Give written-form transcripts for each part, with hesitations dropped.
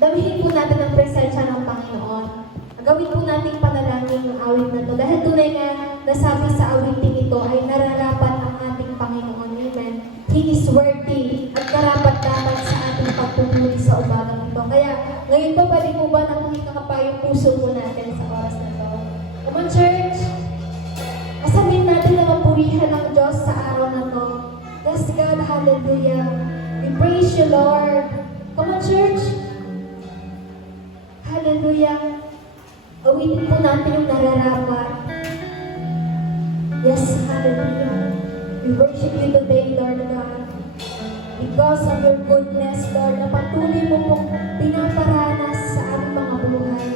Damihin po natin ang presensya ng Panginoon. Gawin po natin panalangin yung awit na to. Dahil tunay nga nasabi sa awiting ito ay nararapat ang ating Panginoon. Amen. He is worthy at karapat-dapat sa ating pagpupuri sa umagang ito. Kaya ngayon po pwede po ba nang ikakapa yung puso po natin sa oras na ito? Come on, church! Asamin natin ang mapurihan ng Diyos sa araw na to. Yes, God, hallelujah. We praise you, Lord. Come on, church! Hallelujah. Awitin po natin yung nararapat. Yes, hallelujah. We worship you today, Lord God. Because of your goodness, Lord, na patuloy mo pong pinaparanas sa aming mga buhay.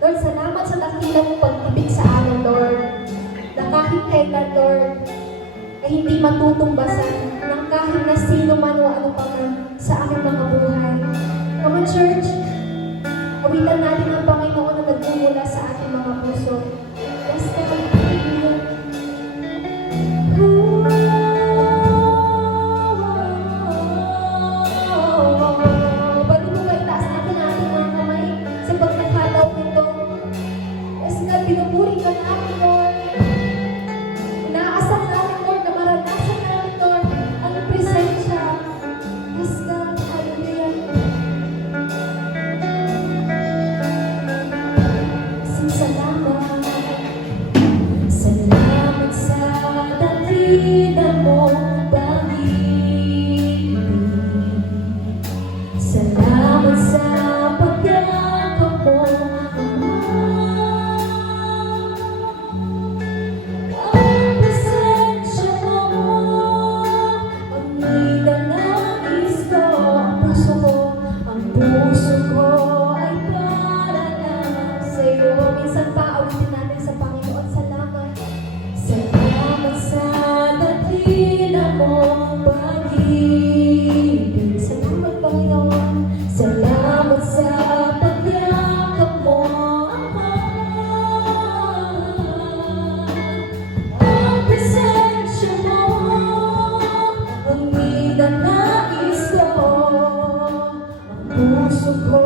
Lord, salamat sa dakila mong pagtibig sa amin, Lord. Na kahit kailan, Lord, ay hindi matutumbasan ng kahit na sino man o ano pa man sa aming mga buhay. Come on, church. Awitan natin ang Panginoon na nagmumula sa ating mga puso. Yes, God. Hallelujah. Bago mo ba itaas natin ang ating mga kamay sa pagkakalaw nito? Yes, God. Pinupuri ka namin, Lord. Inaasam namin, Lord, na maranasan namin, Lord, ang presensya. Yes, God. Hallelujah. Salamat, salamat sa dakila mong pag-ibig. Salamat sa pagkakap mo, ang presensya mo, ang nilalais ko, ang puso ko ay para lang sa'yo. Minsan pa, awitin natin sa Panginoon. Salamat. Salamat sa dakila mong pag-ibig. Salamat, Panginoon. Salamat sa pagyakap mo ako. Ang presensya mo, ang nilalais ko, ang puso ko